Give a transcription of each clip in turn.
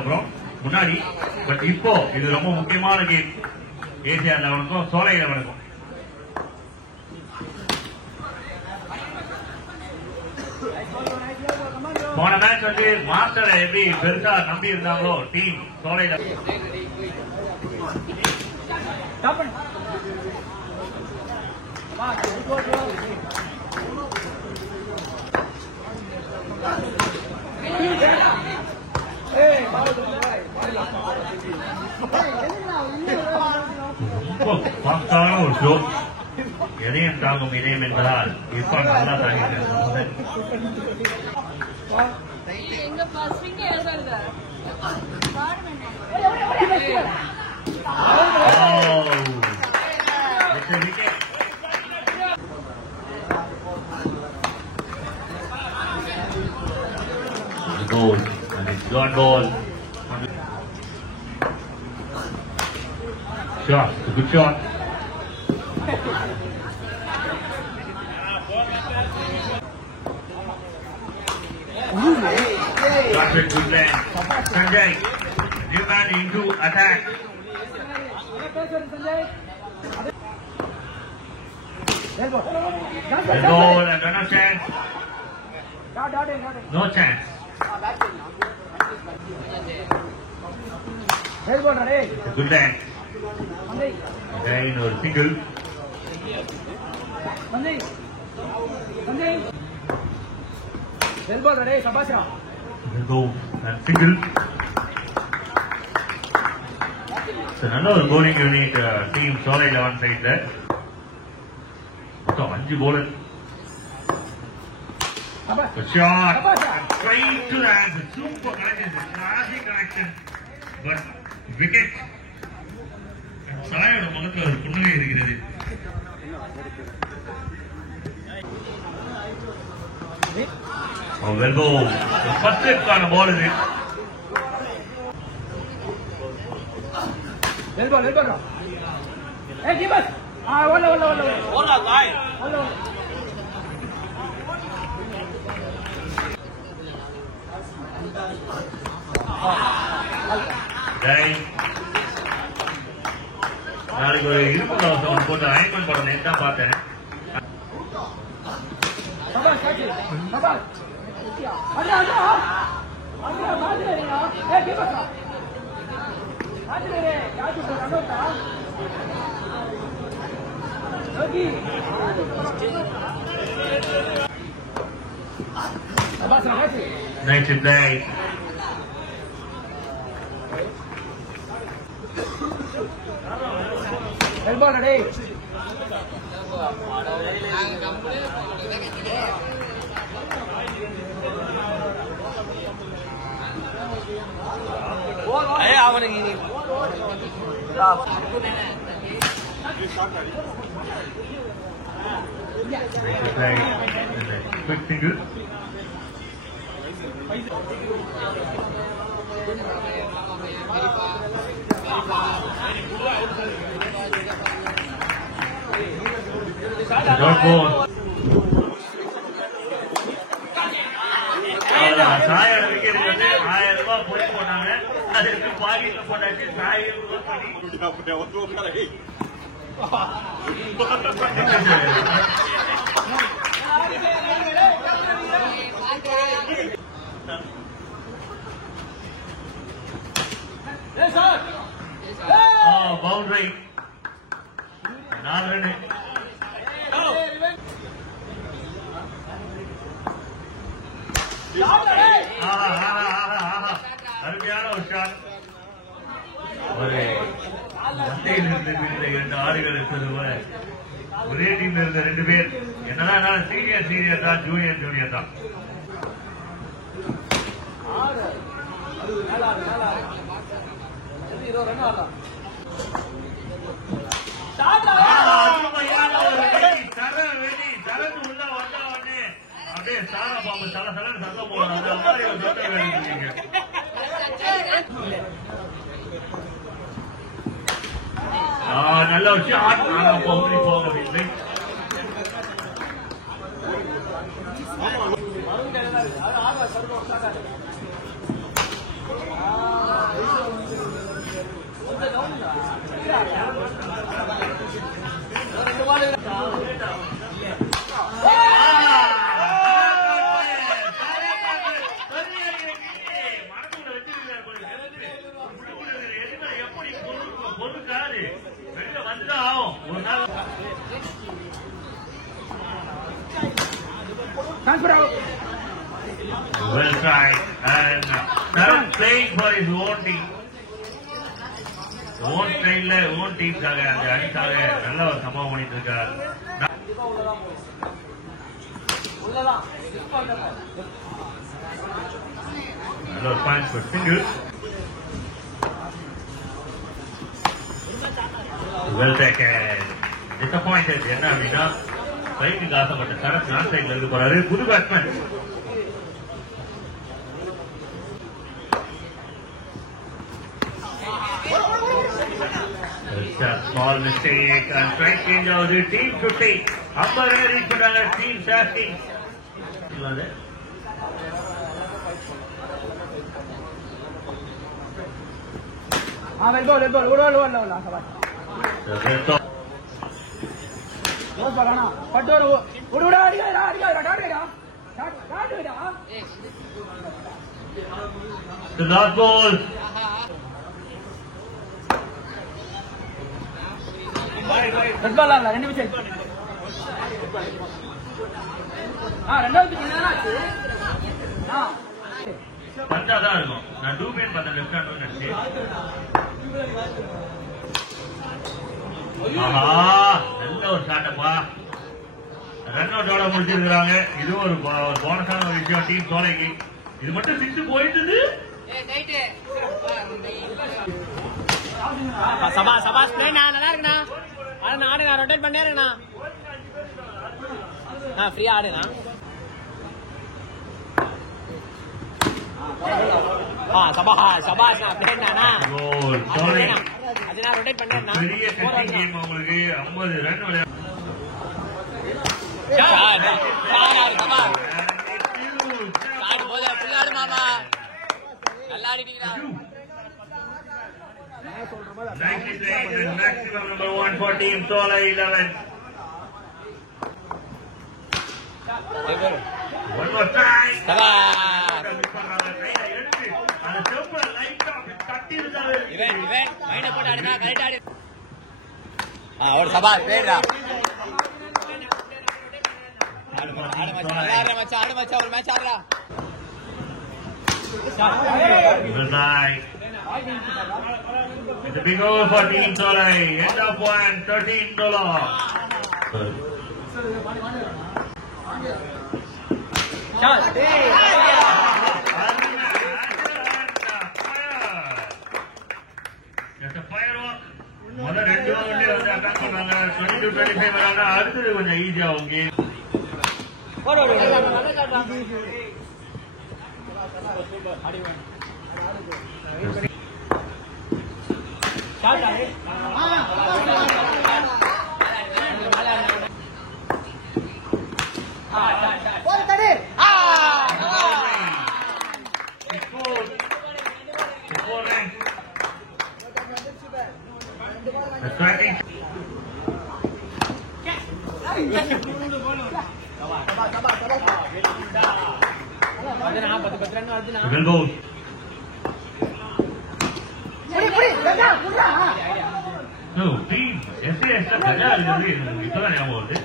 அப்புறம் முன்னாடி பட் இப்போ இது ரொம்ப முக்கியமான கேம். ஏசியா லெவனுக்கும் சோலை லெவனுக்கும். போன மேட்ச் வந்து மாஸ்டரை எப்படி பெருசா நம்பி இருந்தாங்களோ டீம் சோலை ரொம்ப பாஸ்டான ஒரு ஷோ. எதையும் தாங்கும் இதயம் என்பதால் இப்ப நல்லா தாங்கிட்டு goal and it's got goal. Shot, it's a good shot. Got it, good man. Sanjay, new man into attack. The goal and no chance. No chance. Good man. Again, or single. Go and single. So another bowling unit team Solai 11 side there. So 5 bowlers. A shot straight to the hands. Super connection, classic connection. But wicket. சாயோட முகத்தில் ஒரு புன்னகை இருக்கிறது. வெல்போ ஃபர்ஸ்ட்க்கான பால் இது. வெல்போ வெல்போ ஏய் keeper ஓல ஓல ஓல ஓல காய் ஓல டேய் நாளைக்கு ஒரு இருப்பு கவசம் போட்டு அயன்மெண்ட் பண்ண நேற்று தான் பார்த்தேன். Nice to play. Elbow ready. Hey, avanu ini. Quick single. சாயோட விக்கெட் வந்து 1000 ரூபாய் போய் போட்டாங்க. அதுக்கு பாக்கெட்ல போட்டாச்சு. Boundary 4 run. அருமையான ஒரு ஷாட். ஒரு மந்தையில் இருந்து 2 ஆடுகளை சொல்லுவேன். ஒரே டீம்ல இருந்த 2 பேர் என்னதான் சீனியர் தான், ஜூனியர் தான். சரத்து உள்ள வந்த உடனே அப்படியே சாரா பாம்பு சலசலன்னு சத்தம் போடுறாங்க. அந்த மாதிரி ஒரு சொத்தை வேண்டிங்க. நல்ல ஒரு ஷாட். ஆனா பவுண்டரி போகவில்லை. எப்படி பொருட்காது வெளியே வந்துதான் ஆகும் ஒரு நாள். Well tried, and Taran playing for his own team. Own train la own team kaga and adikaga nalla or sambhavam pannittu irukar. Hello punch for single. Well taken. Disappointed enna appadina right ஆசைப்பட்ட சரத் நான் சைட்ல இருந்து போறாரு. புது batsman small mistake and strike change of the team 50. Upper air is put on a team shafting. Let's go. The last ball. ரெண்டு wicket. ரெண்டாவது பந்தாதான் இருக்கும். நான் டூபேன் பார்த்தேன் லெஃப்ட் ஹேண்ட் நினைச்சு. நல்ல ஒரு ஷாட்டப்பா. ரன் அவுட் ஓட முடிச்சிருக்காங்க. இது ஒரு போனஸான ஒரு விஷயம் டீம் சோலைக்கு. இது மட்டும் 6 போயிட்டு சபாஸ் பிளேனா நல்லா இருக்குண்ணா. ஆடுங்க ரொட்டேட் பண்ணே இருக்குண்ணா. ஃப்ரீயா ஆடுங்க. சபாஸ் பிளேனா அதுனா ரொட்டேட் பண்ணேன்னா பெரிய டெஸ்டிங் கேம் உங்களுக்கு 50 ரன் விளையாடு. நல்லா ஆடிட்டீங்களா? Maximum number 1 for team Sola 11. One more try. ஒரு சபா பேடா ஆடு மச்சா ஒரு மேட்ச் ஆடுறா. It's a big over for Team Solai. End of 1, 13 $. Just a firework. முதல் 2 ஓவர்லயே வந்து அட்டாக் பண்ணாங்க. 22-25 வராங்க. அடுத்தது கொஞ்சம் ஈஸியா அவங்க game. No, team. SAS Gaja இருக்குது. இப்பதான் ஞாபகம் வருது.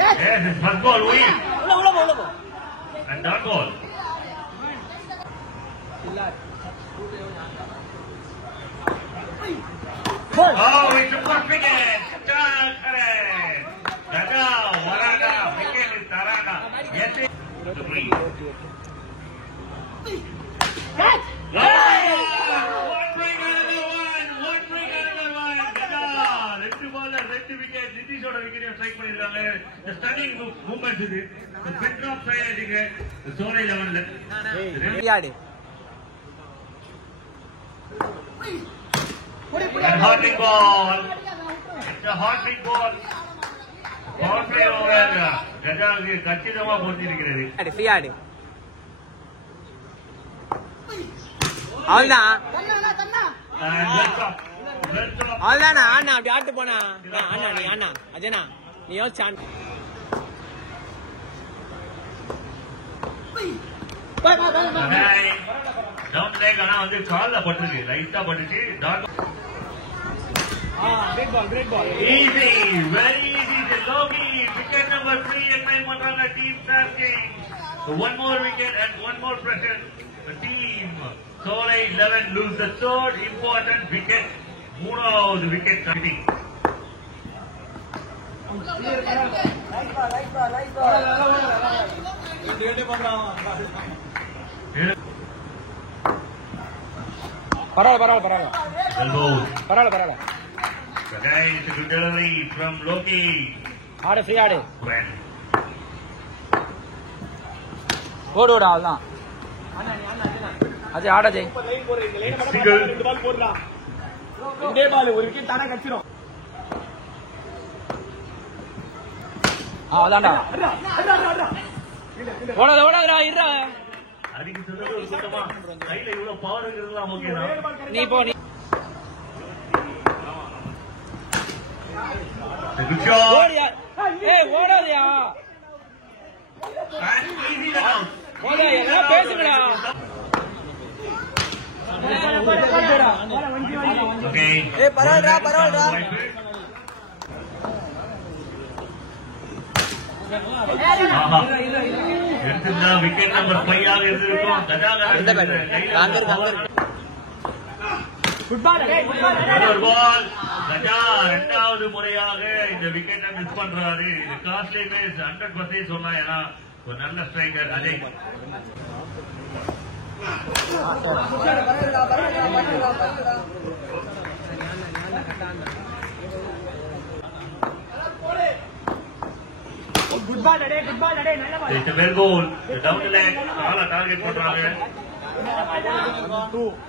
Yes, it's first ball win. And that ball. Oh, it's a first wicket. Correct. Gaja, Warada, wicket is Tarana. Yes, it's three. One bring another one. Gaja, ரெண்டு bowler, ரெண்டு wicket. நிதிஷோட wicket strike பண்ணிருக்காங்க. The stunning movement இது. The pin drop try ஆயிடுங்க. Sola 11ல. விளையாடு. And hot ball. It's a hot ball. Power play over. Gaja கச்சிதமா போட்டிருக்கிறது. விளையாடு. அவ்வளவுதான். அவ்வளவுதானா? அண்ணா அப்படி ஆட்டு போனா. அண்ணா நீ அண்ணா அஜனா நீ யோசிச்சான். டவுன் லேக் ஆனா வந்து கால்ல பட்டுருக்கு, லைட்டா பட்டுச்சு. Great ball easy, very easy. Lockie wicket number 3 expect பண்றாங்க team charging. One more wicket and one more pressure. The team Solai 11 lose the third important wicket. மூணாவது விக்கெட் கட்டிங். பரவாயில்ல. Again, it's a good delivery from Loki. ஆடு free ஆடு. ஓடு அவ்வளவுதான். அஜய் ஆட Jai. Single. பால் போடுறா. ரெண்டே பால் ஒரு விக்கெட் தானா கச்சிரும். அதான்டா. ஓடாதடா இருடா. அதுக்கு சொல்றது ஒரு கூட்டமா கையில இவ்வளவு பவர் இருக்குறதுலாம் ஓகேனா? நீ போ நீ. Good shot. ஓடியா. ஏய் ஓடாதயா. And easy the out. ஓடியா எல்லாம் பேசுங்கடா. Okay. ஏய் பரவாயில்லைடா. எடுத்துட்டா விக்கெட் நம்பர் 5 ஆக இருந்திருக்கும். ஒரு பால் கஜா இரண்டாவது முறையாக இந்த விக்கெட்டை மிஸ் பண்றாரு. இது காஸ்ட்லி மிஸ் 100% சொல்லலாம். ஏன்னா ஒரு நல்ல ஸ்ட்ரைக்கர் அஜய். குட் பால் அடே நல்ல பால். It's a well goal. The down the leg. ஆள டார்கெட் பண்றாங்க.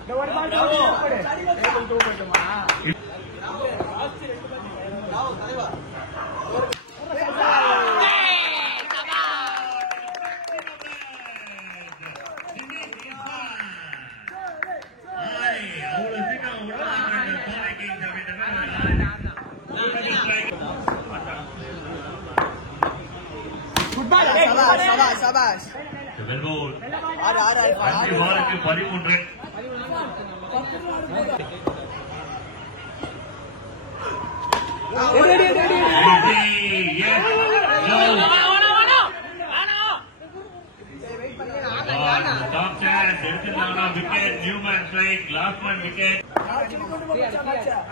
இந்த ஒரு பால் போடு. டேபிள் 2 பண்ணுமா? சபாஷ் அஞ்சு பாலுக்கு 13 ரன்.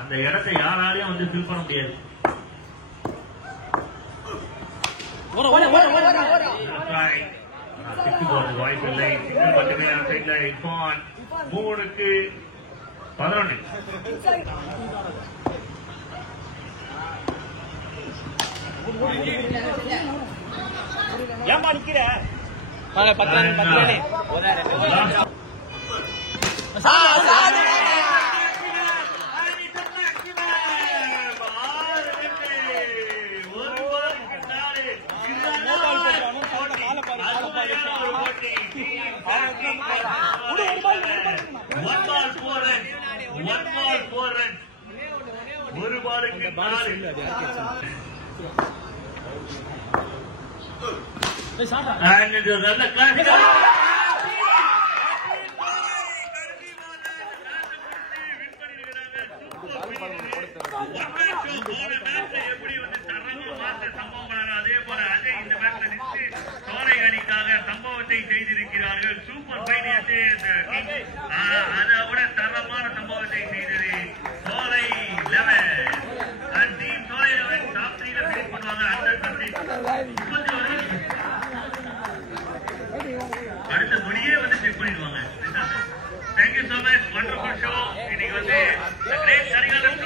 அந்த இடத்தை யாராலையும் வந்து ஃபில் பண்ண முடியாது. வாய்ப்பு இல்லை. சிங்கிள் மட்டுமே சைட்ல இர்ஃபான் 3க்கு 11. ஏன்பா நிக்கிற? 10 ரன். ஒரு பாலுக்கு 4. And it is another classic. அதே போல அஜய் இந்த மேட்ச்ல நின்று சோலை அணிக்காக சம்பவத்தை செய்திருக்கிறார்கள். Super fine. அதை விட தரமான சம்பவத்தை செய்தது சோலை 11. And team சோலை 11 டாப் 3ல பினிஷ் பண்ணுவாங்க. 100%. அடுத்த நொடியே வந்து செக் பண்ணிடுவாங்க. Thank you so much. Wonderful show. இன்னைக்கு வந்து கிரேட் கரிகாலன்